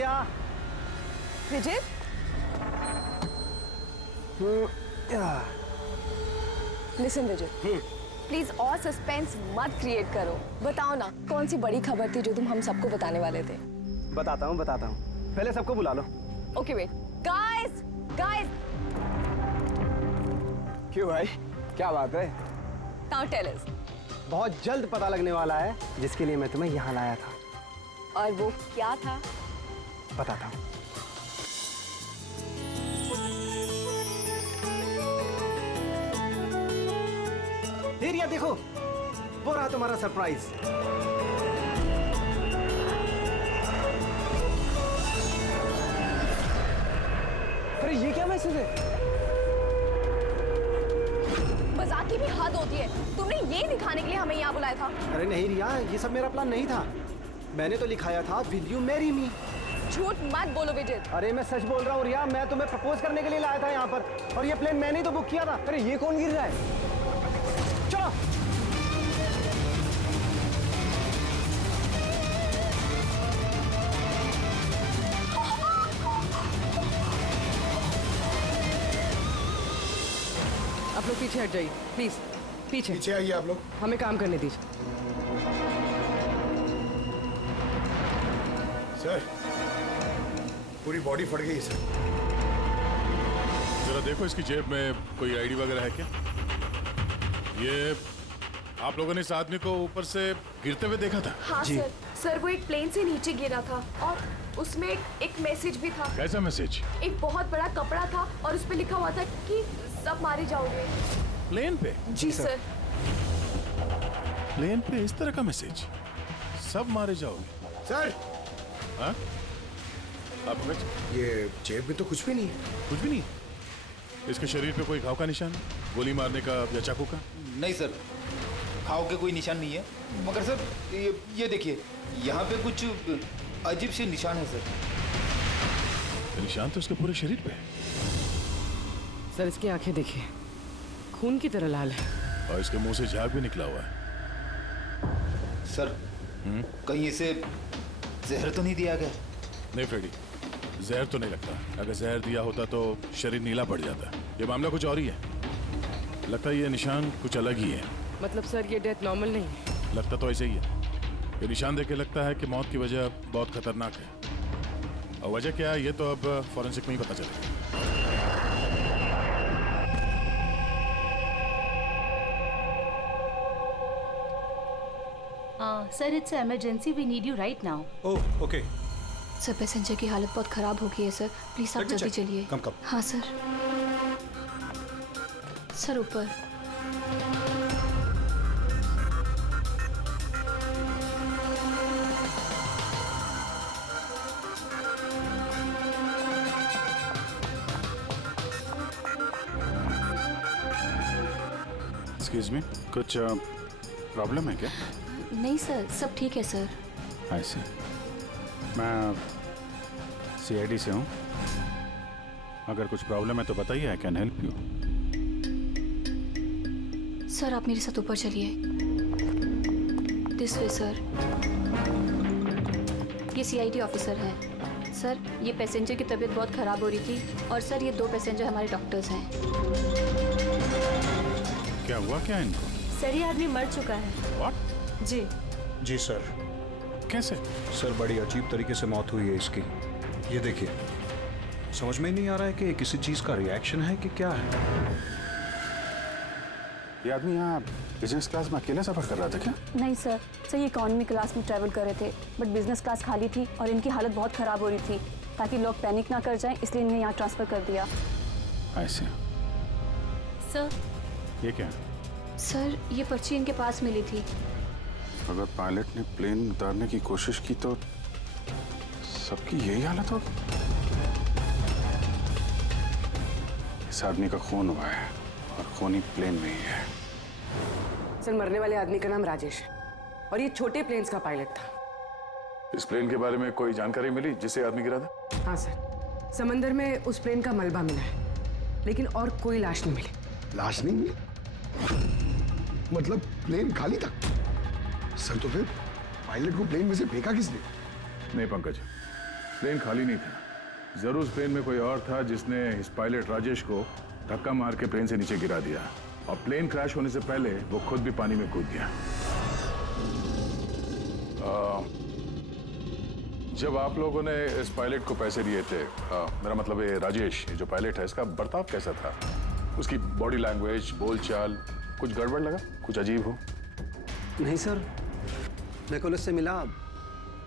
Riya. Vijay, listen Vijay, please और suspense मत create करो। बताओ ना, कौन सी बड़ी खबर थी जो तुम हम सबको बताने वाले थे? बताता हूँ। पहले सबको बुला लो। Okay wait, guys guys. क्यों भाई, क्या बात है? Now tell us. बहुत जल्द पता लगने वाला है जिसके लिए मैं तुम्हें यहाँ लाया था। और वो क्या था? बताता हूँ। रिया देखो, वो रहा तुम्हारा सरप्राइज। अरे ये क्या मैसेज है? मजाक की भी हद होती है। तुमने ये दिखाने के लिए हमें यहाँ बुलाया था? अरे नहीं रिया, ये सब मेरा प्लान नहीं था। मैंने तो लिखाया था विल यू मैरी मी। झूठ मत बोलो विजय। अरे मैं सच बोल रहा हूँ रिया, मैं तुम्हें प्रपोज करने के लिए लाया था यहाँ पर, और ये प्लेन मैंने ही तो बुक किया था। अरे ये कौन गिर रहा है? चलो। आप लोग पीछे हट जाइए प्लीज, पीछे आइए आप लोग। हमें काम करने दीजिए। सर, पूरी बॉडी फट गई सर। जरा देखो इसकी जेब में कोई आईडी वगैरह है क्या? ये आप लोगों ने इस आदमी को ऊपर से गिरते हुए देखा था? हाँ सर, वो एक प्लेन से नीचे गिरा था और उसमें एक मैसेज भी था। कैसा मैसेज? एक बहुत बड़ा कपड़ा था और उस पे लिखा हुआ था कि सब मारे जाओगे। प्लेन पे? जी सर। प्लेन पे इस तरह का मैसेज? सब मारे जाओगे? सर, हाँ? आप ये जेब में तो कुछ भी नहीं है। कुछ भी नहीं? इसके शरीर पे कोई घाव का निशान, गोली मारने का या चाकू का? नहीं सर, घाव के कोई निशान नहीं है, मगर सर ये देखिए, यहाँ पे कुछ अजीब से निशान है सर। निशान तो उसके पूरे शरीर पे है। सर इसकी आंखें देखिए, खून की तरह लाल है। और इसके मुंह से झाग भी निकला हुआ है। सर, कहीं इसे जहर तो नहीं दिया गया? नहीं फ्रेडी, जहर तो नहीं लगता। अगर जहर दिया होता तो शरीर नीला पड़ जाता। ये मामला कुछ और ही है। लगता है ये निशान कुछ अलग ही है। मतलब सर ये डेथ नॉर्मल नहीं है? लगता तो ऐसे ही है। ये निशान देख के लगता है कि मौत की वजह बहुत खतरनाक है, और वजह क्या है ये तो अब फॉरेंसिक में ही पता चलेगा। Sir, it's emergency, we need you right now. Oh okay. Sir, passenger की हालत बहुत खराब हो गई है सर, प्लीज आप जल्दी चलिए। कम। हाँ सर। सर ऊपर। एक्सक्यूज मी, कुछ प्रॉब्लम है क्या? नहीं सर, सब ठीक है सर। ऐसे मैं सीआईडी से हूँ। अगर कुछ प्रॉब्लम है तो बताइए, I can help you. Sir आप मेरे साथ ऊपर चलिए। This way sir. ये सीआईडी ऑफिसर है। सर ये पैसेंजर की तबीयत बहुत खराब हो रही थी, और सर ये 2 पैसेंजर हमारे डॉक्टर्स हैं। क्या हुआ क्या इनको? सर ये आदमी मर चुका है। व्हाट? जी सर। कैसे? सर बड़ी अजीब तरीके से मौत हुई है इसकी। ये देखिए, समझ में नहीं आ रहा है कि किसी चीज का रिएक्शन है कि क्या है। ये आदमी यहाँ बिजनेस क्लास में अकेले सफर कर रहा था क्या? नहीं सर, ये इकोनॉमी क्लास में ट्रैवल कर रहे थे, बट बिजनेस क्लास खाली थी और इनकी हालत बहुत खराब हो रही थी। ताकि लोग पैनिक ना कर जाएं, इसलिए इन्हें यहाँ ट्रांसफर कर दिया। ऐसे? सर ये क्या है? सर ये पर्ची इनके पास मिली थी। अगर पायलट ने प्लेन उतारने की कोशिश की तो सबकी यही हालत होगी। इस आदमी का खून हुआ है और खून ही प्लेन में ही है। सर मरने वाले आदमी का नाम राजेश है और ये छोटे प्लेन्स का पायलट था। इस प्लेन के बारे में कोई जानकारी मिली जिससे आदमी गिरा था? हाँ सर, समंदर में उस प्लेन का मलबा मिला है, लेकिन और कोई लाश नहीं मिली। लाश नहीं मिली? मतलब प्लेन खाली था? सर तो फिर पायलट को प्लेन में से फेंका किसने? नहीं पंकज, प्लेन खाली नहीं था। जरूर उस प्लेन में कोई और था जिसने इस पायलट राजेश को धक्का मार के प्लेन से नीचे गिरा दिया और प्लेन क्रैश होने से पहले वो खुद भी पानी में कूद गया। जब आप लोगों ने इस पायलट को पैसे दिए थे, मेरा मतलब ये राजेश जो पायलट है, इसका बर्ताव कैसा था? उसकी बॉडी लैंग्वेज, बोलचाल, कुछ गड़बड़ लगा? कुछ अजीब हो? नहीं सर, मैं कल उससे मिला,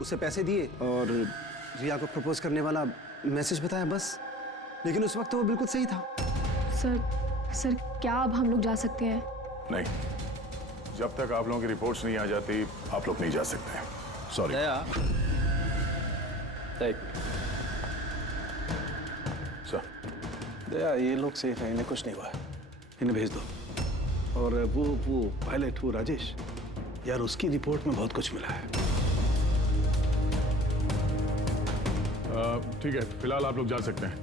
उसे पैसे दिए और रिया को प्रपोज करने वाला मैसेज बताया बस। लेकिन उस वक्त तो वो बिल्कुल सही था। सर क्या अब हम लोग जा सकते हैं? नहीं, जब तक आप लोगों की रिपोर्ट्स नहीं आ जाती आप लोग नहीं जा सकते। सॉरी। सर, दया, ये लोग सेफ हैं, इन्हें कुछ नहीं हुआ है, इन्हें भेज दो। और वो पायलट, वो राजेश, यार उसकी रिपोर्ट में बहुत कुछ मिला है। ठीक है, फिलहाल आप लोग जा सकते हैं,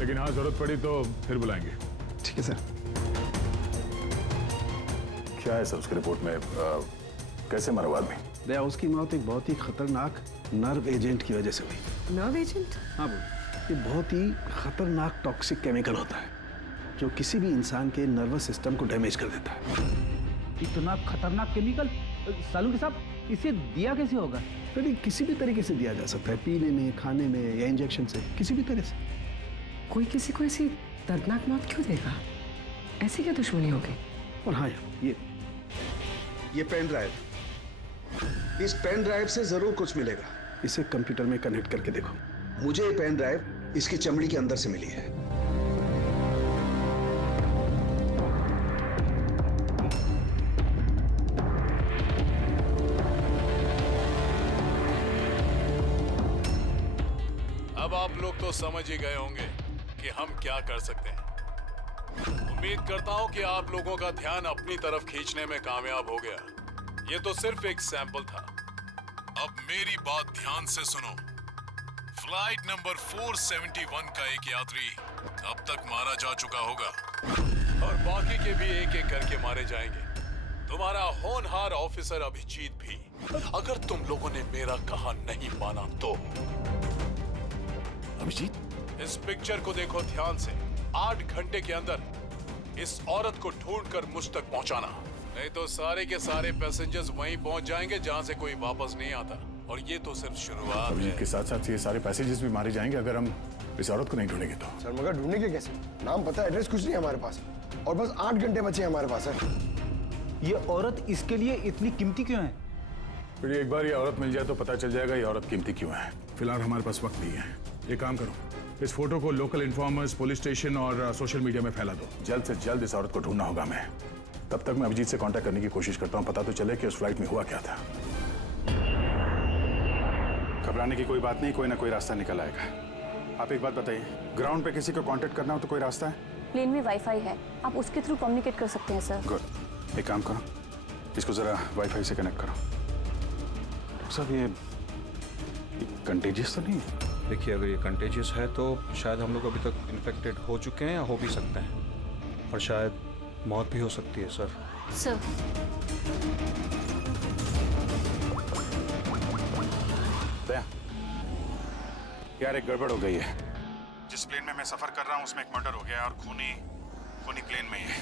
लेकिन हाँ जरूरत पड़ी तो फिर बुलाएंगे। ठीक है सर। क्या है सर उसकी रिपोर्ट में? कैसे मरा वो आदमी? दया, उसकी मौत एक बहुत ही खतरनाक नर्व एजेंट की वजह से हुई। Nerve agent? हाँ बोल। ये बहुत ही खतरनाक टॉक्सिक केमिकल होता है जो किसी भी इंसान के नर्वस सिस्टम को डैमेज कर देता है। इतना खतरनाक केमिकल सालू साहब, इसे दिया कैसे होगा? तो किसी भी तरीके से दिया जा सकता है, पीने में, खाने में या इंजेक्शन से, किसी भी तरह से। कोई किसी को ऐसी दर्दनाक मौत क्यों देगा? ऐसी क्या दुश्मनी होगी? और हाँ यार, ये पेन ड्राइव, इस पेन ड्राइव से जरूर कुछ मिलेगा। इसे कंप्यूटर में कनेक्ट करके देखो। मुझे ये पेन ड्राइव इसकी चमड़ी के अंदर से मिली है। अब आप लोग तो समझ ही गए होंगे कि हम क्या कर सकते हैं। उम्मीद करता हूं कि आप लोगों का ध्यान अपनी तरफ खींचने में कामयाब हो गया। ये तो सिर्फ एक सैंपल था। अब मेरी बात ध्यान से सुनो। फ्लाइट नंबर 471 का एक यात्री अब तक मारा जा चुका होगा और बाकी के भी एक एक करके मारे जाएंगे। तुम्हारा होनहार ऑफिसर अभिजीत भी। अगर तुम लोगों ने मेरा कहा नहीं माना तो अभिजीत, इस पिक्चर को देखो ध्यान से। 8 घंटे के अंदर इस औरत को ढूंढकर मुझ तक पहुंचाना, नहीं तो सारे के सारे पैसेंजर्स वहीं पहुंच जाएंगे जहां से कोई वापस नहीं आता। और ये तो सिर्फ शुरुआत है। के साथ साथ ये सारे पैसेंजर्स भी मारे जाएंगे अगर हम इस औरत को नहीं ढूंढेंगे तो। सर मगर ढूंढेंगे कैसे? नाम पता, एड्रेस कुछ नहीं है हमारे पास, और बस 8 घंटे बचे हैं हमारे पास। सर ये औरत इसके लिए इतनी कीमती क्यों है? फिर एक बार ये औरत मिल जाए तो पता चल जाएगा ये औरत कीमती क्यों है। फिलहाल हमारे पास वक्त नहीं है। एक काम करो, इस फोटो को लोकल इन्फॉर्मर्स, पुलिस स्टेशन और सोशल मीडिया में फैला दो। जल्द से जल्द इस औरत को ढूंढना होगा हमें। तब तक मैं अभिजीत से कांटेक्ट करने की कोशिश करता हूं, पता तो चले कि उस फ्लाइट में हुआ क्या था। घबराने की कोई बात नहीं, कोई ना कोई रास्ता निकल आएगा। आप एक बात बताइए, ग्राउंड पे किसी को कांटेक्ट करना हो तो कोई रास्ता है? प्लेन में वाईफाई है, आप उसके थ्रू कम्युनिकेट कर सकते हैं सर। गुड, एक काम करो, इसको जरा वाईफाई से कनेक्ट करो। डॉक्टर साहब, ये कंटेजियस तो नहीं है? देखिए, अगर ये कंटेजियस है तो शायद हम लोग अभी तक इन्फेक्टेड हो चुके हैं या हो भी सकते हैं, और शायद मौत भी हो सकती है सर। सर, यार एक गड़बड़ हो गई है। जिस प्लेन में मैं सफर कर रहा हूँ उसमें एक मर्डर हो गया और खूनी प्लेन में ही है।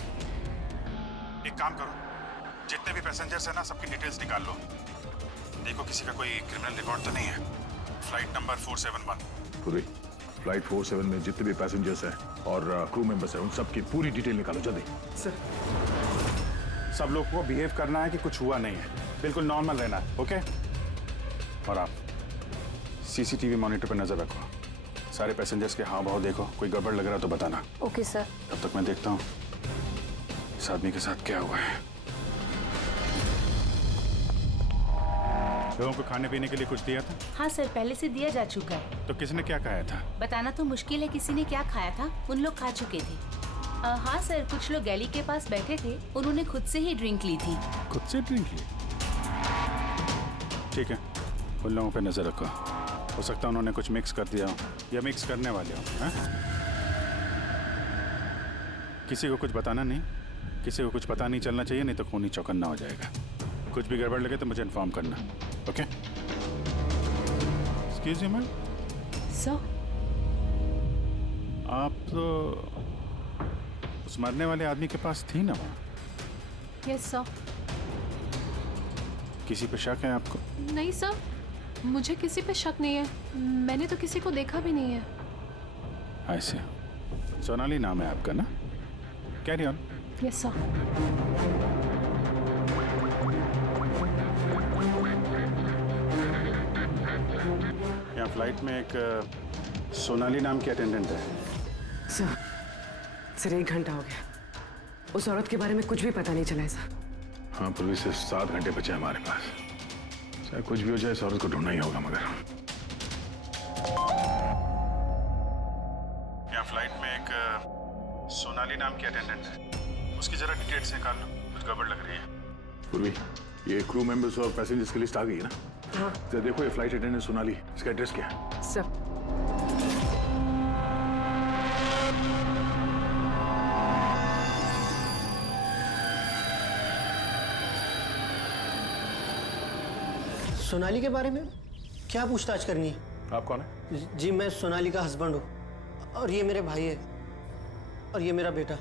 एक काम करो, जितने भी पैसेंजर्स हैं ना, सबकी डिटेल्स निकाल लो। देखो किसी का कोई क्रिमिनल रिकॉर्ड तो नहीं है। फ्लाइट नंबर 471 पूरी फ्लाइट 47 में जितने भी पैसेंजर्स हैं और क्रू मेंबर्स हैं, उन सबकी पूरी डिटेल निकालो जल्दी। सर, सब लोग को बिहेव करना है कि कुछ हुआ नहीं है, बिल्कुल नॉर्मल रहना है, ओके? और आप सीसीटीवी मॉनिटर पर नजर रखो, सारे पैसेंजर्स के हाव भाव देखो, कोई गड़बड़ लग रहा तो बताना। Okay sir. तब तक मैं देखता हूँ इस आदमी के साथ क्या हुआ है। लोगों को खाने पीने के लिए कुछ दिया था? हाँ सर, पहले से दिया जा चुका है। तो किसने क्या खाया था? बताना तो मुश्किल है, किसी ने क्या खाया था, उन लोग खा चुके थे। हाँ सर, कुछ लोग गैली के पास बैठे थे, उन्होंने खुद से ही ड्रिंक ली थी। खुद से ड्रिंक ली? ठीक है, उन लोगों पे नजर रखो, हो सकता है उन्होंने कुछ मिक्स कर दिया हो या मिक्स करने वाले हो। किसी को कुछ बताना नहीं, किसी को कुछ पता नहीं चलना चाहिए, नहीं तो खूनी चौकन्ना हो जाएगा। कुछ भी गड़बड़ लगे तो मुझे इन्फॉर्म करना, okay? Excuse me ma'am, sir आप तो उस मरने वाले आदमी के पास थी ना वहाँ? Yes sir. किसी पे शक है आपको? नहीं सर, मुझे किसी पे शक नहीं है। मैंने तो किसी को देखा भी नहीं है। ऐसे सोनाली नाम है आपका ना? Carry on. Yes sir. यहाँ फ्लाइट में एक सोनाली नाम की अटेंडेंट है। सर 1 घंटा हो गया, उस औरत के बारे में कुछ भी पता नहीं चला है सर। हाँ, पूर्वी से 7 घंटे बचे हमारे पास। चाहे कुछ भी हो जाए, इस औरत को ढूंढना ही होगा। मगर यहाँ फ्लाइट में एक सोनाली नाम की अटेंडेंट है, उसकी जरा डिटेल्स निकाल लो, कुछ गड़बड़ लग रही है। पूर्वी, ये क्रू मेंबर्स और पैसेंजर्स की लिस्ट आ गई है ना? हाँ। तो देखो, ये फ्लाइट अटेंडेंट सोनाली, इसका एड्रेस क्या है? सर सोनाली के बारे में क्या पूछताछ करनी है? आप कौन है? जी, मैं सोनाली का हस्बैंड हूँ, और ये मेरे भाई है, और ये मेरा बेटा।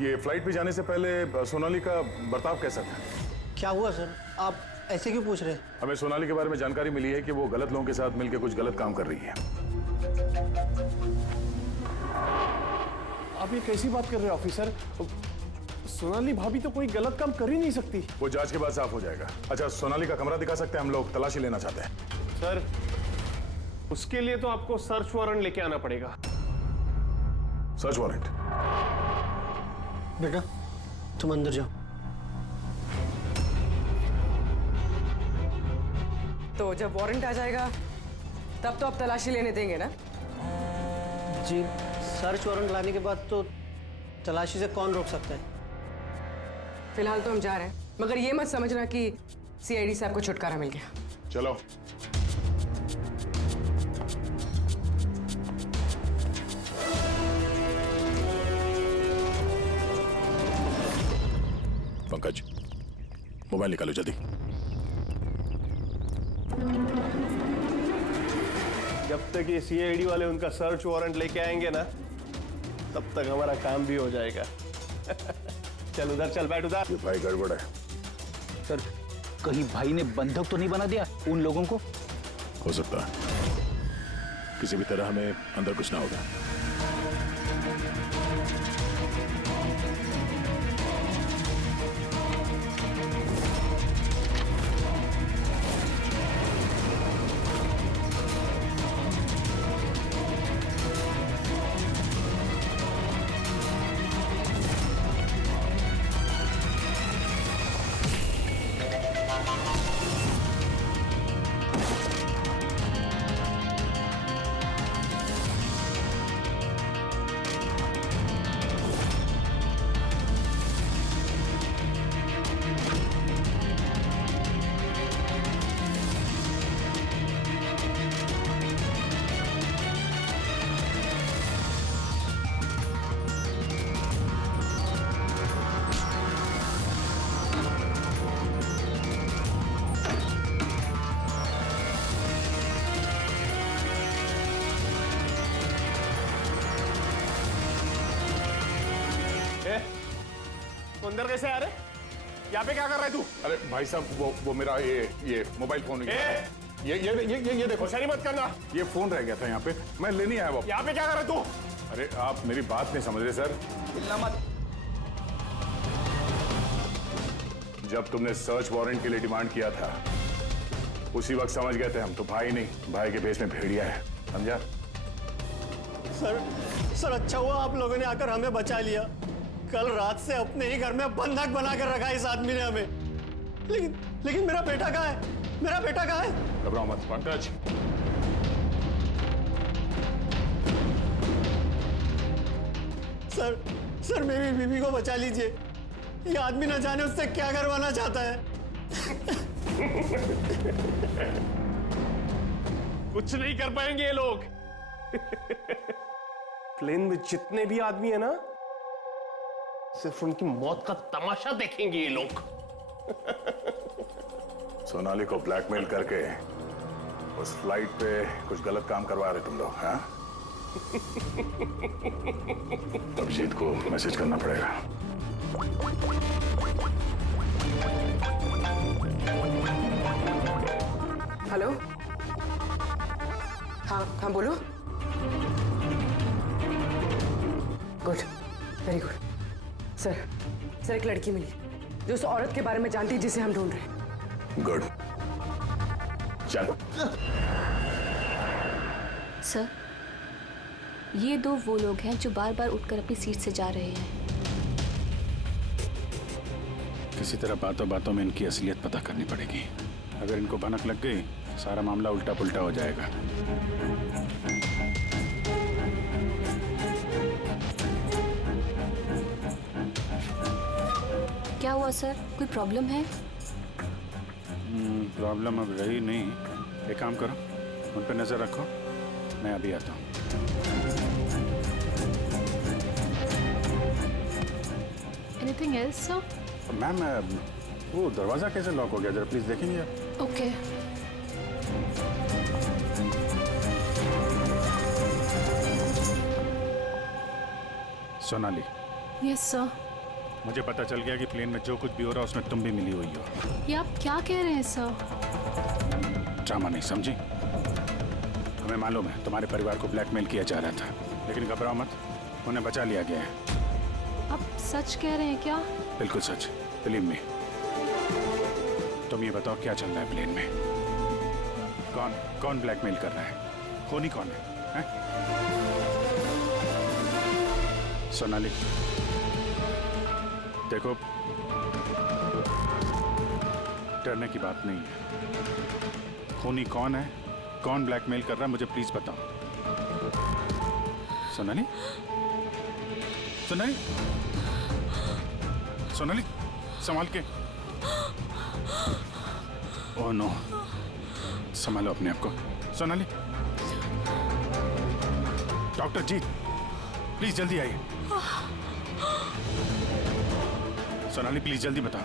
ये फ्लाइट पे जाने से पहले सोनाली का बर्ताव कैसा था? क्या हुआ सर, आप ऐसे क्यों पूछ रहे हैं? हमें सोनाली के बारे में जानकारी मिली है कि वो गलत लोगों के साथ मिलकर कुछ गलत काम कर रही है। आप ये कैसी बात कर रहे हैं ऑफिसर? सोनाली भाभी तो कोई गलत काम कर ही नहीं सकती। वो जांच के बाद साफ हो जाएगा। अच्छा, सोनाली का कमरा दिखा सकते हैं? हम लोग तलाशी लेना चाहते हैं। सर, उसके लिए तो आपको सर्च वारंट लेके आना पड़ेगा। Search warrant? बेटा, तुम अंदर जाओ। तो जब वारंट आ जाएगा तब तो आप तलाशी लेने देंगे ना? जी, सर्च वारंट लाने के बाद तो तलाशी से कौन रोक सकता है? फिलहाल तो हम जा रहे हैं, मगर ये मत समझना कि सीआईडी साहब को छुटकारा मिल गया। चलो। पंकज, मोबाइल निकालो जल्दी। जब तक ये सीआईडी वाले उनका सर्च वारंट लेके आएंगे ना, तब तक हमारा काम भी हो जाएगा। चल उधर, चल बैठ उधर। ये भाई गड़बड़ है। सर, कहीं भाई ने बंधक तो नहीं बना दिया उन लोगों को? हो सकता है, किसी भी तरह हमें अंदर घुसना होगा। अंदर कैसे आ रहे? यहाँ पे क्या कर रहा है तू? अरे भाई साहब, वो मेरा ये मोबाइल फोन ये देखो। होशियारी मत करना। ये फोन रह गया था यहाँ पे, मैं लेने आया वो। यहाँ पे क्या कर रहा है तू? अरे आप मेरी बात नहीं समझ रहे सर। हिलना मत। जब तुमने सर्च वारंट के लिए डिमांड किया था, उसी वक्त समझ गए थे हम तो भाई नहीं, भाई के भेष में भेड़िया है, समझा? सर अच्छा हुआ आप लोगों ने आकर हमें बचा लिया। कल रात से अपने ही घर में बंधक बना कर रखा इस आदमी ने हमें। लेकिन मेरा बेटा कहाँ है? मेरा बेटा कहाँ है? घबराओ मत पंकज। सर मेरी बीवी को बचा लीजिए। ये आदमी न जाने उससे क्या करवाना चाहता है। कुछ नहीं कर पाएंगे ये लोग। प्लेन में जितने भी आदमी है ना, सिर्फ उनकी मौत का तमाशा देखेंगे ये लोग। सोनाली को ब्लैकमेल करके उस फ्लाइट पे कुछ गलत काम करवा रहे तुम लोग, हाँ? अभिजीत को मैसेज करना पड़ेगा। हेलो। हाँ बोलो। Good, very good. सर एक लड़की मिली जो उस औरत के बारे में जानती है जिसे हम ढूंढ रहे हैं। गुड, चलो। सर, ये दो वो लोग हैं जो बार बार उठकर अपनी सीट से जा रहे हैं। किसी तरह बातों बातों में इनकी असलियत पता करनी पड़ेगी। अगर इनको भनक लग गई, सारा मामला उल्टा पुल्टा हो जाएगा। क्या हुआ सर, कोई प्रॉब्लम है? प्रॉब्लम अब रही नहीं। एक काम करो, उन पर नजर रखो, मैं अभी आता हूँ। Anything else sir? मैम, वो दरवाजा कैसे लॉक हो गया, जरा प्लीज देखेंगे आप? ओके। सोनाली। Yes sir. मुझे पता चल गया कि प्लेन में जो कुछ भी हो रहा है उसमें तुम भी मिली हुई हो। ये आप क्या कह रहे हैं सर? ड्रामा नहीं समझी? हमें मालूम है तुम्हारे परिवार को ब्लैकमेल किया जा रहा था, लेकिन घबराओ मत, उन्हें बचा लिया गया है। आप सच कह रहे हैं क्या? बिल्कुल सच, बिलीव मी। तुम ये बताओ क्या चल रहा है प्लेन में? कौन ब्लैकमेल कर रहा है? खूनी कौन है? सोनाली, देखो, डरने की बात नहीं है। खूनी कौन है, कौन ब्लैकमेल कर रहा है, मुझे प्लीज बताओ। सोनाली, सोनाली, सोनाली, संभाल के। ओह नो, संभालो अपने आप को। सोनाली, डॉक्टर जी प्लीज जल्दी आइए। सोनाली प्लीज जल्दी बताओ,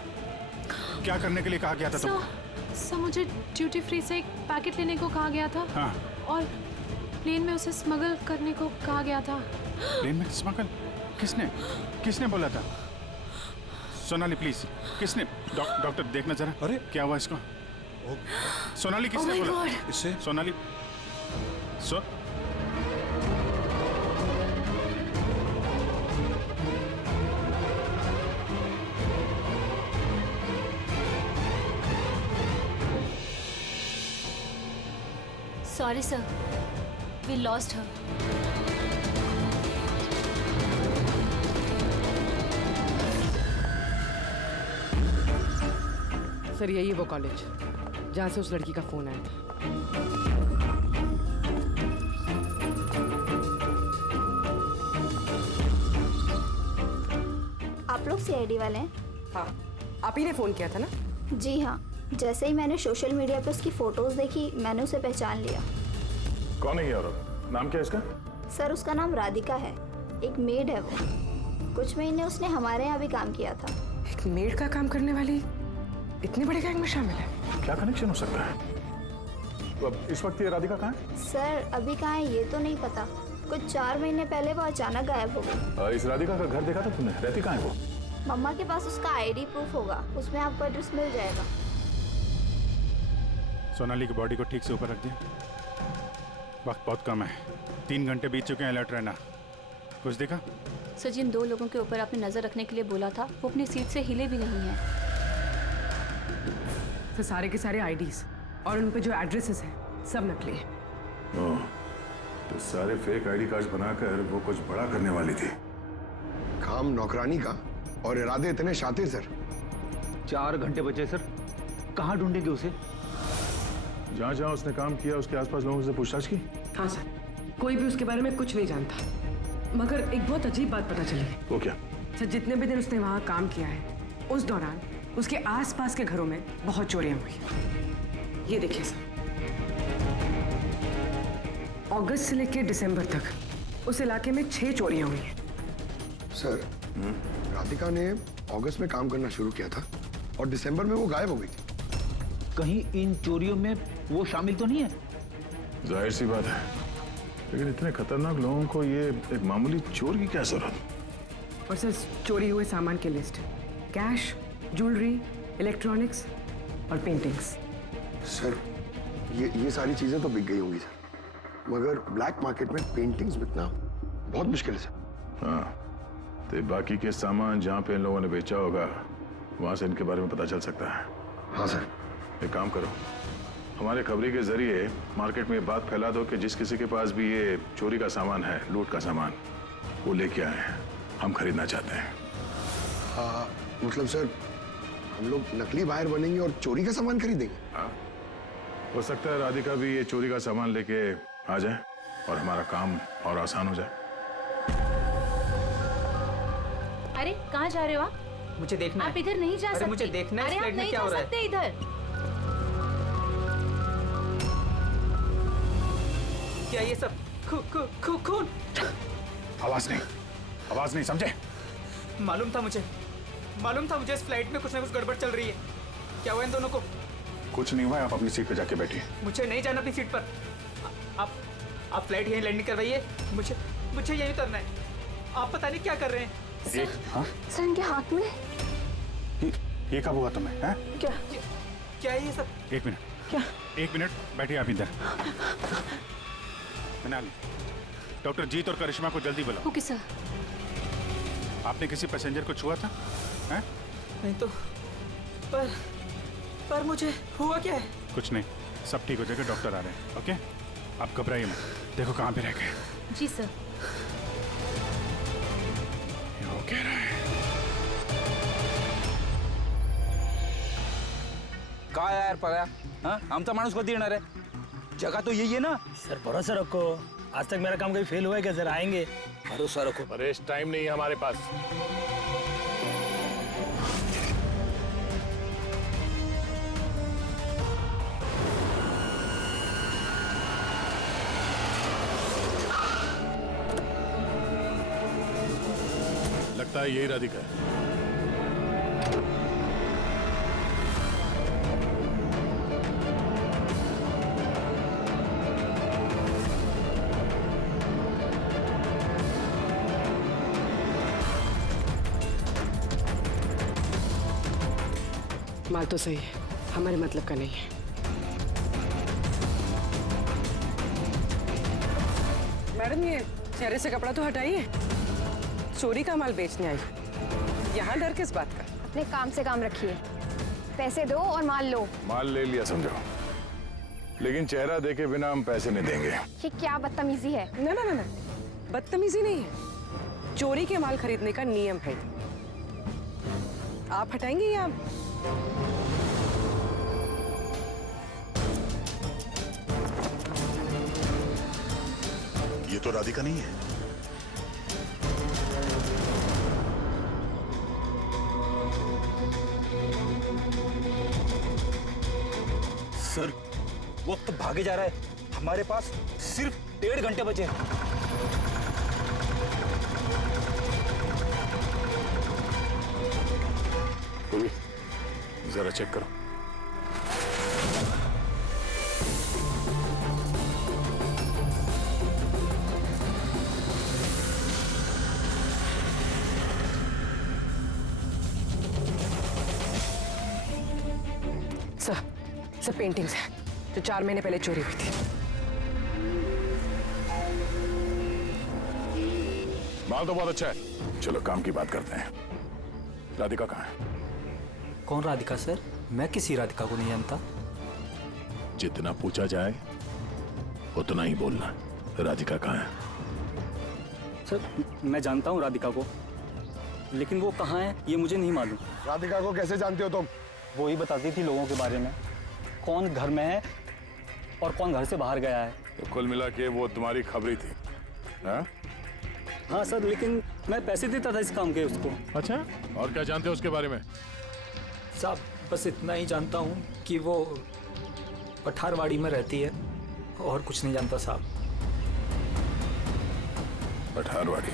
क्या करने के लिए कहा गया था तुमको? सर, मुझे ड्यूटी फ्री से एक पैकेट लेने को कहा गया था। हाँ। और प्लेन में उसे स्मगल करने को कहा गया था। प्लेन में स्मगल? किसने बोला था? सोनाली प्लीज, किसने? डॉक्टर देखना जरा। अरे क्या हुआ इसको? सोनाली किसने बोला? इससे Sonali Sorry sir, we lost her. Sir यही है वो कॉलेज जहाँ से उस लड़की का फोन आया था। आप लोग सीआईडी वाले हैं? हाँ, आप ही ने फोन किया था ना? जी हाँ, जैसे ही मैंने सोशल मीडिया पे उसकी फोटोज देखी, मैंने उसे पहचान लिया। कौन है ये औरत? नाम क्या है इसका? सर उसका नाम राधिका है, एक मेड है वो। कुछ महीने उसने हमारे यहाँ भी काम किया था। एक मेड का काम करने वाली इतने बड़े गैंग में शामिल है? क्या कनेक्शन हो सकता है? तो अब इस वक्त ये राधिका कहाँ है? सर अभी कहाँ है ये तो नहीं पता, कुछ 4 महीने पहले वो अचानक गायब हो गई। इस राधिका का घर देखा था तुमने? रहती कहाँ है वो? मम्मा के पास उसका आईडी प्रूफ होगा, उसमें आपको एड्रेस मिल जाएगा। सोनाली की बॉडी को ठीक से ऊपर रख दिया। वक्त बहुत कम है, 3 घंटे बीत चुके हैं, अलर्ट रहना। कुछ देखा? सर, जिन 2 लोगों के ऊपर आपने नजर रखने के लिए बोला था वो अपनी सीट से हिले भी नहीं है। तो सारे के सारे आईडीज और उन पे जो एड्रेसेस हैं सब नकली हैं। ओह, तो सारे फेक आईडी कार्ड बनाकर वो कुछ बड़ा करने वाली थी। काम नौकरानी का और इरादे इतने शातिर सर। 4 घंटे बचे सर, कहाँ ढूंढेंगे उसे? जहाँ जहाँ उसने काम किया उसके आसपास लोगों से पूछताछ की? हाँ सर, कोई भी उसके बारे में कुछ नहीं जानता, मगर एक बहुत अजीब बात पता चली। वो क्या? सर जितने भी दिन उसने वहाँ काम किया है, उस दौरान उसके आसपास के घरों में बहुत चोरियां हुई। ये देखिए सर, अगस्त से लेकर दिसंबर तक उस इलाके में 6 चोरियां हुई हैं। सर, राधिका ने अगस्त में काम करना शुरू किया था और दिसंबर में वो गायब हो गई थी। कहीं इन चोरियों में वो शामिल तो नहीं है? जाहिर सी बात है, लेकिन इतने खतरनाक लोगों को ये एक मामूली चोर की क्या जरूरत? और सर चोरी हुए सामान की लिस्ट, कैश, ज्वेलरी, इलेक्ट्रॉनिक्स और पेंटिंग्स। सर ये सारी चीजें तो बिक गई होंगी सर, मगर ब्लैक मार्केट में पेंटिंग्स बिकना बहुत मुश्किल है सर। हाँ, तो बाकी के सामान जहाँ पे इन लोगों ने बेचा होगा वहां से इनके बारे में पता चल सकता है। हाँ सर। एक काम करो, हमारे खबरी के जरिए मार्केट में ये बात फैला दो कि जिस किसी के पास भी ये चोरी का सामान है, लूट का सामान, वो लेके आए हैं, हम खरीदना चाहते हैं। हाँ मतलब सर हम लोग नकली बायर बनेंगे और चोरी का सामान खरीदेंगे? हाँ, हो सकता है राधिका भी ये चोरी का सामान लेके आ जाए और हमारा काम और आसान हो जाए। अरे कहाँ जा रहे हो आप? मुझे देखना आप इधर नहीं जा सकते। मुझे देखना है अरे आप नहीं जा सकते इधर। क्या ये सब खून? आवाज नहीं, समझे? मालूम था मुझे इस फ्लाइट में कुछ ना कुछ गड़बड़ चल रही है। क्या हुआ इन दोनों को? कुछ नहीं हुआ, आप अपनी सीट पे जाके बैठिए। मुझे नहीं जाना अपनी सीट पर। आप फ्लाइट यहीं लैंडिंग करवाइए, मुझे यहीं उतरना है। आप पता नहीं क्या कर रहे हैं। सर इनके हाथ में ये कब हुआ तुम्हें? हैं? क्या है ये सब? एक मिनट बैठिए आप इधर। मनाली, डॉक्टर जीत और करिश्मा को जल्दी बुलाओ। Okay sir. आपने किसी पैसेंजर को छुआ था? हैं? नहीं तो पर मुझे हुआ क्या है? कुछ नहीं, सब ठीक हो जाएगा, डॉक्टर आ रहे हैं। ओके, आप घबराइए मत। देखो कहाँ पे रह गए। जी सर। वो कह रहा है काय यार पळ्या, हाँ आमचा माणूस कधी येणार आहे? जगह तो यही है ना सर। भरोसा रखो, आज तक मेरा काम कभी फेल हुआ है क्या सर? आएंगे, भरोसा रखो। परेश, टाइम नहीं है हमारे पास। लगता है यही राधिका है। माल तो सही है, हमारे मतलब का नहीं है। मैडम ये चेहरे से कपड़ा तो हटाइए, चोरी का माल बेचने आई, यहाँ डर किस बात का? अपने काम से काम रखिए, पैसे दो और माल लो। माल ले लिया समझो, लेकिन चेहरा देखे बिना हम पैसे नहीं देंगे। ये क्या बदतमीजी है? ना, बदतमीजी नहीं है, चोरी के माल खरीदने का नियम है। आप हटाएंगे या ये तो राधिका नहीं है। सर वक्त भागे जा रहा है, हमारे पास सिर्फ 1.5 घंटे बचे हैं। जरा चेक करो। सब पेंटिंग्स हैं जो 4 महीने पहले चोरी हुई थी। माल तो बहुत अच्छा है, चलो काम की बात करते हैं। राधिका कहाँ है? कौन राधिका सर? मैं किसी राधिका को नहीं जानता। जितना पूछा जाए उतना ही बोलना। राधिका कहाँ है? सर मैं जानता हूँ राधिका को, लेकिन वो कहाँ है ये मुझे नहीं मालूम। राधिका को कैसे जानते हो तुम? वो ही बताती थी लोगों के बारे में, कौन घर में है और कौन घर से बाहर गया है। तो कुल मिला के वो तुम्हारी खबरी थी? हाँ सर, लेकिन मैं पैसे देता था इस काम के उसको। अच्छा, और क्या जानते हो उसके बारे में? साहब बस इतना ही जानता हूँ कि वो पठारवाड़ी में रहती है, और कुछ नहीं जानता साहब। पठारवाड़ी?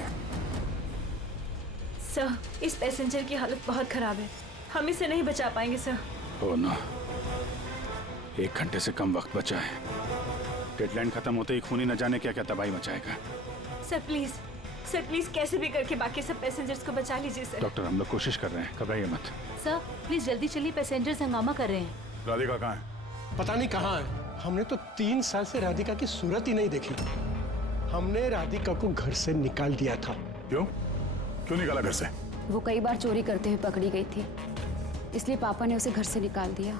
सर इस पैसेंजर की हालत बहुत खराब है, हम इसे नहीं बचा पाएंगे सर। ओ ना, 1 घंटे से कम वक्त बचा है, डेडलाइन खत्म होते ही खूनी न जाने क्या क्या तबाही मचाएगा। सर प्लीज कैसे भी करके बाकी सब पैसेंजर्स को बचा लीजिए सर। डॉक्टर हम लोग कोशिश कर रहे हैं, घबराइए मत। सर प्लीज जल्दी चलिए, पैसेंजर्स हंगामा कर रहे हैं। राधिका कहाँ है? पता नहीं कहाँ है। हमने तो 3 साल से राधिका की सूरत ही नहीं देखी। हमने राधिका को घर से निकाल दिया था। क्यों निकाला घर से? वो कई बार चोरी करते हुए पकड़ी गई थी, इसलिए पापा ने उसे घर से निकाल दिया।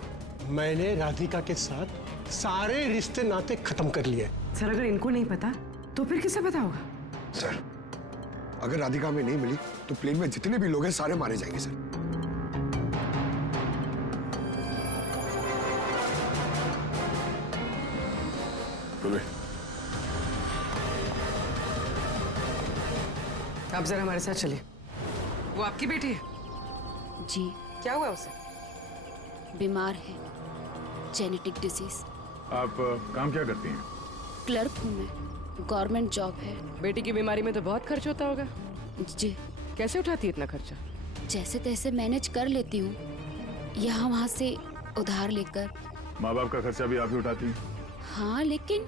मैंने राधिका के साथ सारे रिश्ते नाते खत्म कर लिए। सर अगर इनको नहीं पता तो फिर किसे पता होगा? सर अगर राधिका हमें नहीं मिली तो प्लेन में जितने भी लोग हैं सारे मारे जाएंगे सर। आप जरा हमारे साथ चलिए। वो आपकी बेटी है? जी। क्या हुआ उसे? बीमार है, जेनेटिक डिजीज। आप काम क्या करती हैं? क्लर्क हूँ मैं, गवर्नमेंट जॉब है। बेटी की बीमारी में तो बहुत खर्च होता होगा। जी। कैसे उठाती है इतना खर्चा? जैसे तैसे मैनेज कर लेती हूँ, यहाँ वहाँ से उधार लेकर। माँ बाप का खर्चा भी आप ही उठाती हैं? हाँ, लेकिन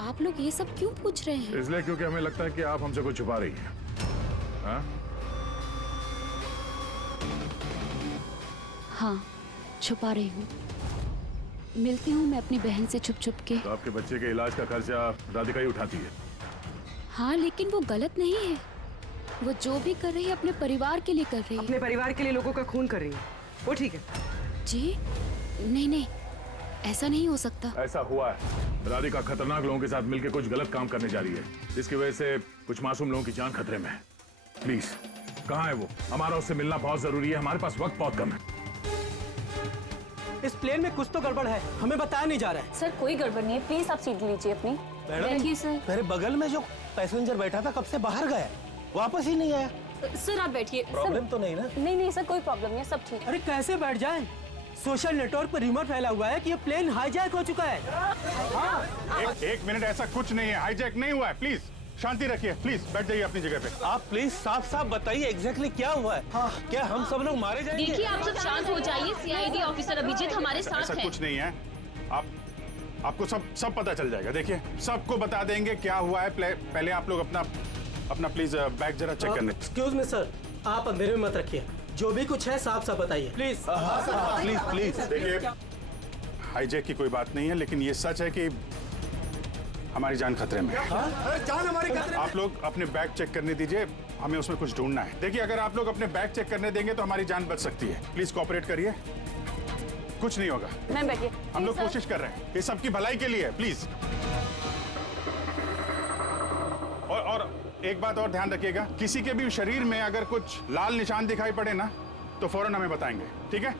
आप लोग ये सब क्यों पूछ रहे हैं? इसलिए क्योंकि हमें लगता है कि आप हमसे कुछ छुपा रही हैं। हाँ, छुपा रही हूँ। मिलती हूँ मैं अपनी बहन से छुप छुप के। तो आपके बच्चे के इलाज का खर्चा राधिका ही उठाती है? हाँ, लेकिन वो गलत नहीं है। वो जो भी कर रही है अपने परिवार के लिए कर रही है। अपने परिवार के लिए लोगों का खून कर रही है, वो ठीक है? जी नहीं, ऐसा नहीं हो सकता। ऐसा हुआ है। राधिका खतरनाक लोगों के साथ मिलकर कुछ गलत काम करने जा रही है, जिसकी वजह से कुछ मासूम लोगों की जान खतरे में है। प्लीज, कहाँ है वो? हमारा उससे मिलना बहुत जरूरी है, हमारे पास वक्त बहुत कम है। इस प्लेन में कुछ तो गड़बड़ है, हमें बताया नहीं जा रहा है। सर कोई गड़बड़ नहीं है, प्लीज आप सीट लीजिए अपनी। मैडम सर, मेरे बगल में जो पैसेंजर बैठा था कब से बाहर गया, वापस ही नहीं आया। सर आप बैठिए। प्रॉब्लम तो नहीं ना? नहीं सर, कोई प्रॉब्लम नहीं है, सब ठीक। अरे कैसे बैठ जाए? सोशल नेटवर्क पर रूमर फैला हुआ है कि ये प्लेन हाईजैक हो चुका है। एक मिनट, ऐसा कुछ नहीं है, हाईजैक नहीं हुआ है। प्लीज शांति रखिए, प्लीज बैठ जाइए अपनी जगह पे। आप प्लीज साफ साफ बताइए एग्जैक्टली क्या हुआ है। हाँ, क्या हम सब लोग मारे जाएंगे? देखिए आप सब शांत हो जाइए। सीआईडी ऑफिसर अभिजीत हमारे साथ ऐसा है। कुछ नहीं है, आपको सब पता चल जाएगा। देखिए सबको बता देंगे क्या हुआ है। पहले आप लोग अपना प्लीज बैग जरा चेक करने। एक्सक्यूज मी सर, आप अंधेरे में मत रखिए, जो भी कुछ है साफ साफ बताइए प्लीज। प्लीज देखिए, हाईजैक की कोई बात नहीं है, लेकिन ये सच है कि हमारी जान खतरे में है। जान हमारी खतरे में? आप लोग अपने बैग चेक करने दीजिए, हमें उसमें कुछ ढूंढना है। देखिए अगर आप लोग अपने बैग चेक करने देंगे तो हमारी जान बच सकती है। प्लीज कोऑपरेट करिए, कुछ नहीं होगा। मैम बैठिए। हम लोग कोशिश कर रहे हैं, ये सबकी भलाई के लिए है। प्लीज। और एक बात और ध्यान रखिएगा, किसी के भी शरीर में अगर कुछ लाल निशान दिखाई पड़े ना तो फौरन हमें बताएंगे, ठीक है?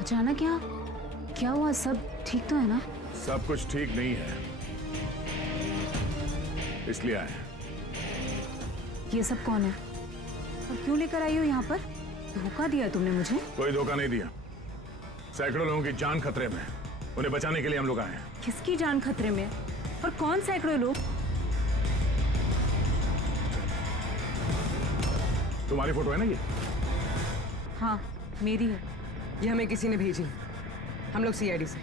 अचानक क्या हुआ? सब ठीक तो है ना? सब कुछ ठीक नहीं है, इसलिए आए हैं। ये सब कौन है और क्यों लेकर आई हो यहाँ पर? धोखा दिया तुमने मुझे। कोई धोखा नहीं दिया, सैकड़ों लोगों की जान खतरे में, उन्हें बचाने के लिए हम लोग आए हैं। किसकी जान खतरे में और कौन सैकड़ों लोग? तुम्हारी फोटो है ना ये? हाँ मेरी है। ये हमें किसी ने भेजी, हम लोग सीआईडी से,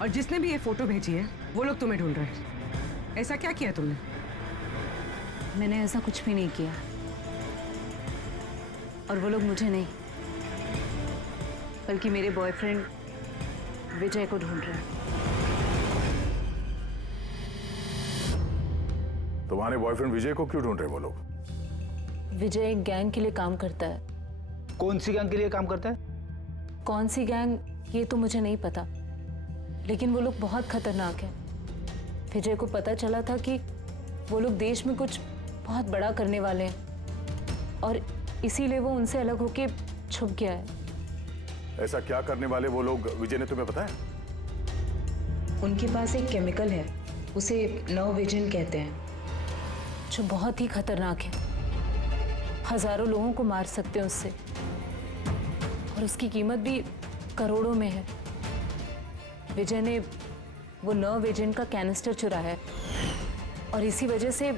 और जिसने भी ये फोटो भेजी है वो लोग तुम्हें ढूंढ रहे हैं। ऐसा क्या किया तुमने? मैंने ऐसा कुछ भी नहीं किया, और वो लोग मुझे नहीं बल्कि मेरे बॉयफ्रेंड विजय को ढूंढ रहे हैं। तुम्हारे बॉयफ्रेंड विजय को क्यों ढूंढ रहे हैं वो लोग? विजय एक गैंग के लिए काम करता है। कौन सी गैंग के लिए काम करता है? कौन सी गैंग ये तो मुझे नहीं पता, लेकिन वो लोग बहुत खतरनाक हैं। विजय को पता चला था कि वो लोग देश में कुछ बहुत बड़ा करने वाले हैं, और इसीलिए वो उनसे अलग होके छुप गया है। ऐसा क्या करने वाले वो लोग विजय ने तुम्हें बताया? उनके पास एक केमिकल है, उसे नर्व विजन कहते हैं, जो बहुत ही खतरनाक है। हजारों लोगों को मार सकते हैं उससे, और उसकी कीमत भी करोड़ों में है। विजय ने वो नर्व विजन का कैनिस्टर चुराया है, और इसी वजह से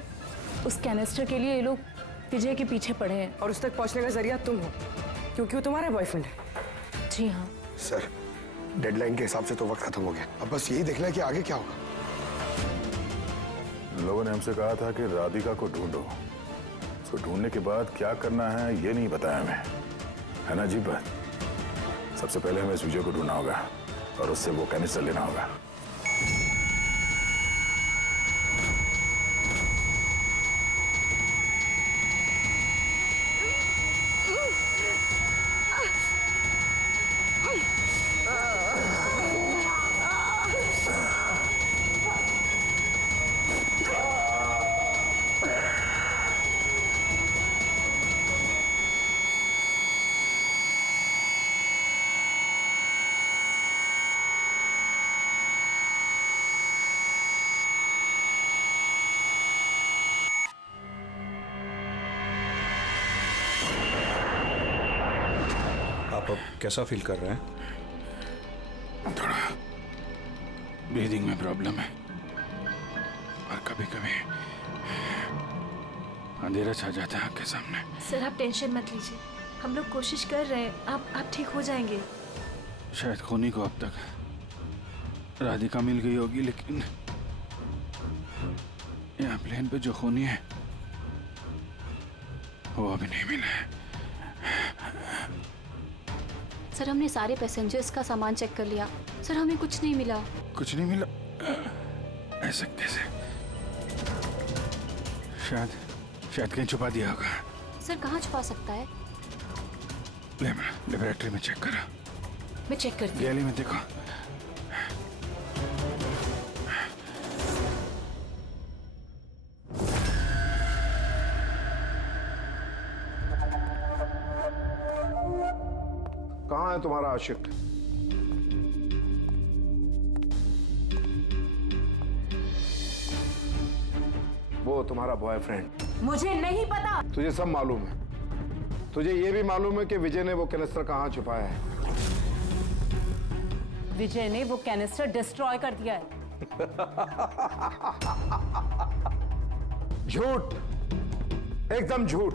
उस कैनिस्टर के लिए ये लोग विजय के पीछे पड़े हैं। और उस तक पहुंचने का जरिया तुम हो, क्योंकि वो तुम्हारा बॉयफ्रेंड है। जी हाँ सर, डेडलाइन के हिसाब से तो वक्त खत्म हो गया। अब बस यही देखना है कि आगे क्या होगा। लोगों ने हमसे कहा था कि राधिका को ढूंढो। उसको ढूंढने के बाद क्या करना है ये नहीं बताया हमें, है ना जी बात? सबसे पहले हमें इस विजय को ढूंढना होगा और उससे वो कैनिस्टर लेना होगा। आप अब कैसा फील कर रहे हैं? थोड़ा ब्रीदिंग में प्रॉब्लम है, और कभी कभी अंधेरा छा जाता है आँख के सामने। सर आप टेंशन मत लीजिए, हम लोग कोशिश कर रहे हैं, आप ठीक हो जाएंगे। शायद खूनी को अब तक राधिका मिल गई होगी, लेकिन यहाँ प्लेन पे जो खूनी है वो अभी नहीं मिला है। सर हमने सारे पैसेंजर्स का सामान चेक कर लिया, सर हमें कुछ नहीं मिला। कुछ नहीं मिला? ऐसा कैसे? शायद कहीं छुपा दिया होगा। सर कहाँ छुपा सकता है? लेबोरेटरी में चेक करो। मैं चेक करती हूँ। गैली में देखो। कहाँ है तुम्हारा आशिक? वो तुम्हारा बॉयफ्रेंड। मुझे नहीं पता। तुझे सब मालूम है। तुझे ये भी मालूम है कि विजय ने वो कैनिस्टर कहाँ छुपाया है। विजय ने वो कैनिस्टर डिस्ट्रॉय कर दिया है। झूठ, एकदम झूठ।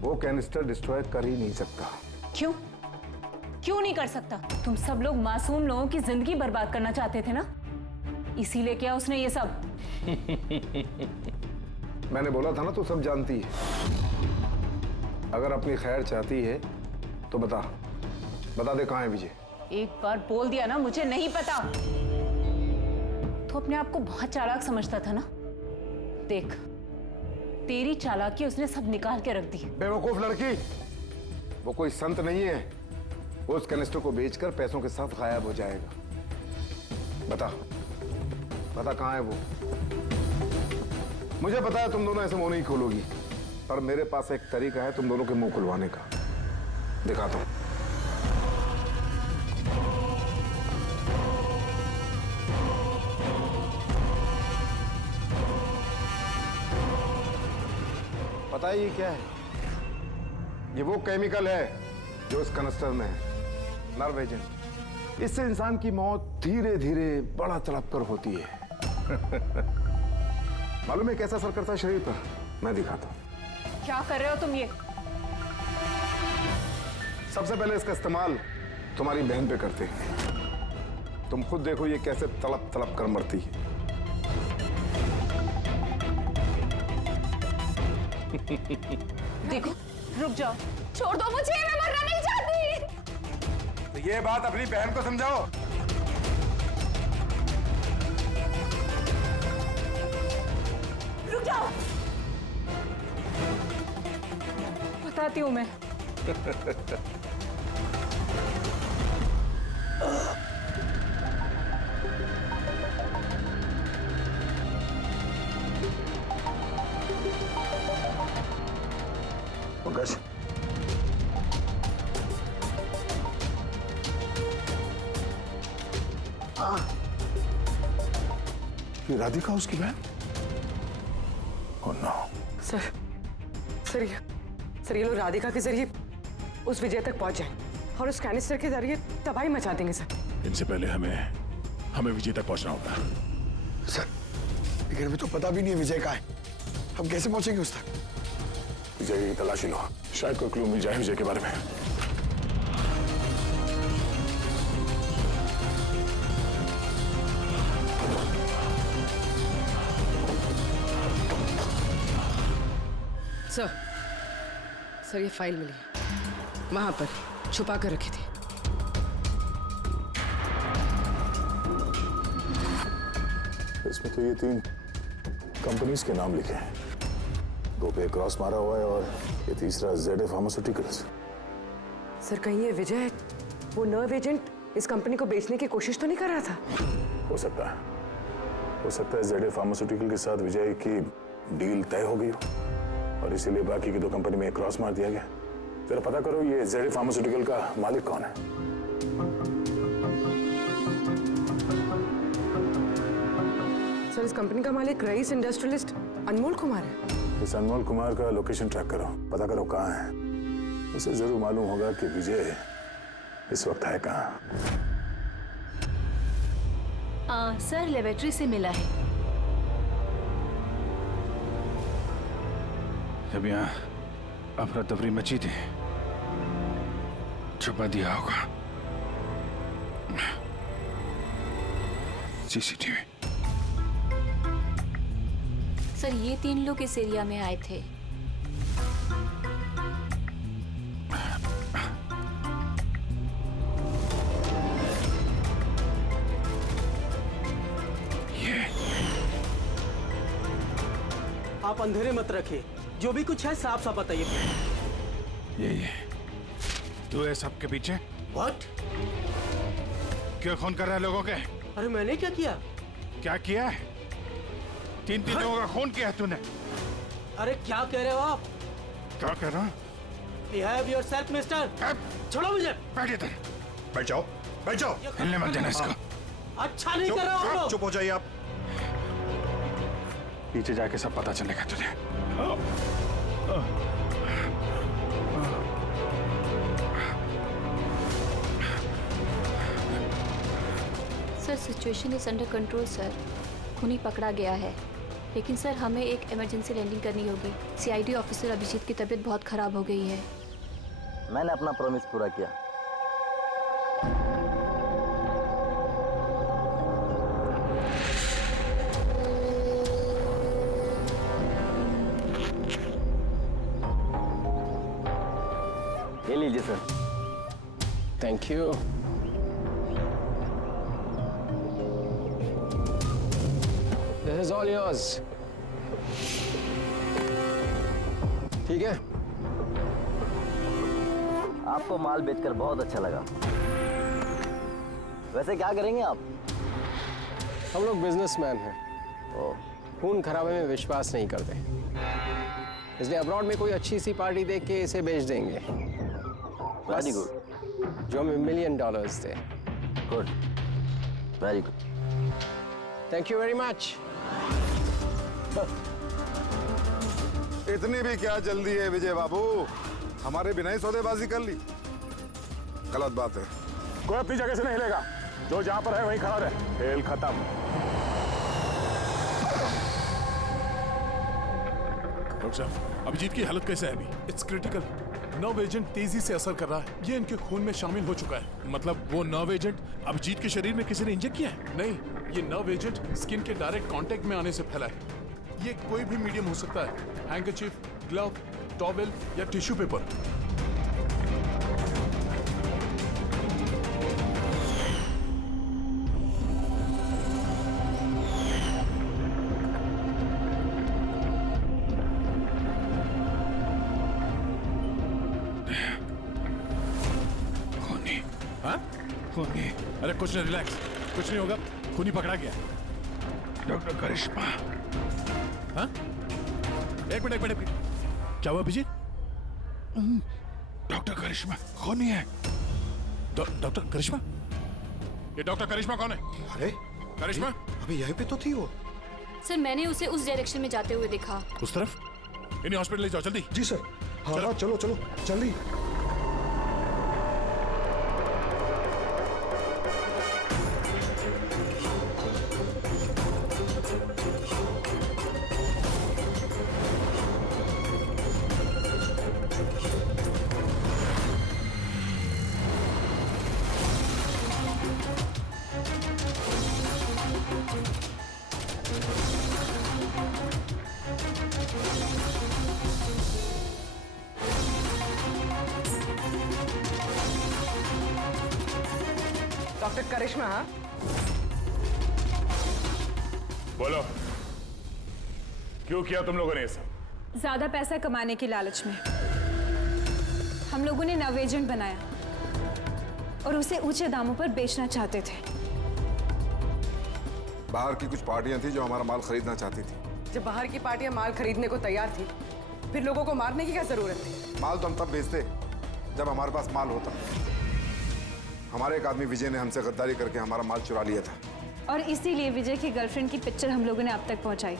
वो कैनिस्टर डिस्ट्रॉय कर ही नहीं सकता। क्यों नहीं कर सकता? तुम सब लोग मासूम लोगों की जिंदगी बर्बाद करना चाहते थे ना, इसीलिए किया उसने ये सब। मैंने बोला था ना, तू सब जानती है। अगर अपनी खैर चाहती है तो बता दे कहाँ है विजय। एक बार बोल दिया ना मुझे नहीं पता, तो अपने आप को बहुत चालाक समझता था ना। देख, तेरी चालाकी उसने सब निकाल के रख दी। बेवकूफ लड़की, वो कोई संत नहीं है। वो उस कैनिस्टर को बेचकर पैसों के साथ गायब हो जाएगा। बता कहाँ है वो। मुझे पता है तुम दोनों ऐसे मुंह नहीं खोलोगी, पर मेरे पास एक तरीका है तुम दोनों के मुंह खुलवाने का। दिखाता हूं। पता है ये क्या है? ये वो केमिकल है जो इस कनस्टर में है, नर्व एजेंट। इससे इंसान की मौत धीरे धीरे बड़ा तड़प कर होती है। मालूम है कैसा असर करता है शरीर पर? मैं दिखाता हूं। क्या कर रहे हो तुम ये? सबसे पहले इसका इस्तेमाल तुम्हारी बहन पे करते हैं। तुम खुद देखो ये कैसे तड़प तड़प कर मरती है। देखो, रुक जाओ, छोड़ दो मुझे, मैं मरना नहीं चाहती। तो ये बात अपनी बहन को समझाओ। रुक जाओ, बताती हूँ मैं। पंकज, ये राधिका उसकी बहन? Oh no. सर ये लोग राधिका के जरिए उस विजय तक पहुंच जाए और उस कैनिस्टर के जरिए तबाही मचा देंगे सर। इनसे पहले हमें विजय तक पहुंचना होगा। सर लेकिन अभी तो पता भी नहीं है विजय कहाँ है, हम कैसे पहुंचेंगे उस तक? विजय की तलाशी लो, शायद कोई क्लू मिल जाए विजय के बारे में। सर ये फाइल मिली वहां पर छुपा कर रखी थी। इसमें तो ये 3 कंपनीज के नाम लिखे हैं, 2 पे क्रॉस मारा हुआ है और ये तीसरा ZA फार्मास्यूटिकल्स। सर कहीं ये विजय वो नर्व एजेंट इस कंपनी को बेचने की कोशिश तो नहीं कर रहा था? हो सकता है ZA फार्मास्यूटिकल के साथ विजय की डील तय हो गई हो और इसीलिए बाकी की 2 कंपनी में क्रॉस मार दिया गया। जरा पता करो ये ZA फार्मास्यूटिकल का मालिक कौन है। सर इस कंपनी का मालिक रईस इंडस्ट्रियलिस्ट अनमोल कुमार है। इस अनमोल कुमार का लोकेशन ट्रैक करो, पता करो कहाँ है। उसे जरूर मालूम होगा कि विजय इस वक्त है कहाँ। सर लेबोरेटरी से मिला है। जब यहाँ अफरा तफरी मची थी छुपा दिया होगा CCTV। सर ये 3 लोग इस एरिया में आए थे। आप अंधेरे मत रखिए, जो भी कुछ है साफ साफ बताइए। ये तू है सबके पीछे? What? क्यों खून कर रहा है लोगों के? अरे मैंने क्या किया? क्या किया है? 3 लोगों का खून किया है तूने। अरे क्या कह रहे हो आप? क्या कह रहा हूँ? Behave yourself, mister. छोड़ो मुझे। बैठ इधर। बैठ जाओ। हिलने मत देना इसको। अच्छा नहीं कर रहे हो आप लोग। चुप हो जाइए आप। पीछे जाके सब पता चलेगा तुझे। Sir situation is under control sir. खूनी पकड़ा गया है, लेकिन सर हमें एक इमरजेंसी लैंडिंग करनी होगी। CID ऑफिसर अभिजीत की तबीयत बहुत खराब हो गई है। मैंने अपना प्रॉमिस पूरा किया। ये लीजिए sir. Thank you. This is all yours. ठीक है? आपको माल बेचकर बहुत अच्छा लगा। वैसे क्या करेंगे आप? हम लोग बिजनेसमैन हैं। खून खराबे में विश्वास नहीं करते, इसलिए अब्रॉड में कोई अच्छी सी पार्टी देख के इसे बेच देंगे। Very good. जो हमें $1 million थे। Good, very good. Thank you very much. इतनी भी क्या जल्दी है विजय बाबू, हमारे बिना ही सौदेबाजी कर ली। गलत बात है। कोई अपनी जगह से नहीं हिलेगा, जो जहां पर है वहीं खड़ा रहे। खेल खत्म। डॉक्टर साहब, अभिजीत की हालत कैसे है अभी? It's critical. नर्व एजेंट तेजी से असर कर रहा है। ये इनके खून में शामिल हो चुका है। मतलब वो नर्व एजेंट अभिजीत के शरीर में किसी ने इंजेक्ट किया है? नहीं, ये नर्व एजेंट स्किन के डायरेक्ट कांटेक्ट में आने से फैला है। ये कोई भी मीडियम हो सकता है, हैंकरचीफ, ग्लव, टॉवेल या टिश्यू पेपर। खूनी। अरे कुछ नहीं, रिलैक्स, कुछ नहीं होगा। खूनी पकड़ा गया। डॉक्टर करिश्मा। हाँ? एक मिनट। क्या हुआ अभिजीत? डॉक्टर करिश्मा खूनी है। डॉक्टर करिश्मा? ये डॉक्टर करिश्मा कौन है? अरे करिश्मा अभी यहीं पे तो थी वो। सर मैंने उसे उस डायरेक्शन में जाते हुए देखा। उस तरफ? इन्हें हॉस्पिटल ले जाओ जल्दी। जी सर। हाँ हाँ चलो चलो जल्दी। डॉक्टर करिश्मा। हाँ बोलो, क्यों किया तुम लोगों ने ये सब? ज्यादा पैसा कमाने की लालच में हम लोगों ने नव एजेंट बनाया और उसे ऊंचे दामों पर बेचना चाहते थे। बाहर की कुछ पार्टियां थी जो हमारा माल खरीदना चाहती थी। जब बाहर की पार्टियां माल खरीदने को तैयार थी, फिर लोगों को मारने की क्या जरूरत थी? माल तो हम तब बेचते जब हमारे पास माल होता। हमारे एक आदमी विजय ने हमसे गद्दारी करके हमारा माल चुरा लिया था। और इसीलिए विजय की गर्लफ्रेंड की पिक्चर हम लोगों ने अब तक पहुंचाई।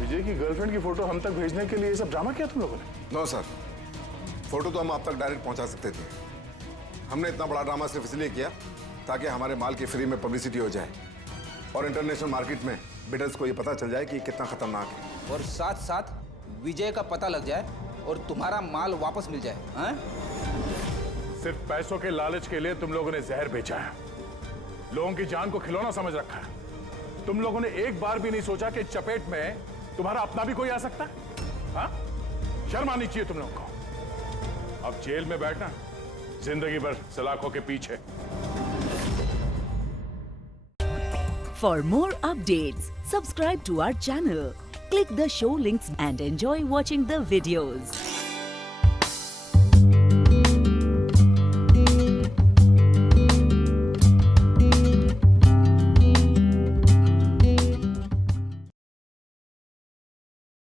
विजय की गर्लफ्रेंड की फोटो हम तक भेजने के लिए ये सब ड्रामा किया तुम लोगों ने? नो सर, फोटो तो हम आप तक डायरेक्ट पहुंचा सकते थे। हमने इतना बड़ा ड्रामा सिर्फ इसलिए किया ताकि हमारे माल की फ्री में पब्लिसिटी हो जाए और इंटरनेशनल मार्केट में बिडर्स को ये पता चल जाए कि कितना खतरनाक है, और साथ साथ विजय का पता लग जाए और तुम्हारा माल वापस मिल जाए। हाँ? सिर्फ पैसों के लालच के लिए तुम लोगों ने जहर बेचा है, लोगों की जान को खिलौना समझ रखा है। तुम लोगों ने एक बार भी नहीं सोचा कि चपेट में तुम्हारा अपना भी कोई आ सकता है। हाँ? शर्म आनी चाहिए तुम लोगों को। अब जेल में बैठना जिंदगी भर सलाखों के पीछे। For more updates, subscribe to our channel, click the show links and enjoy watching the videos.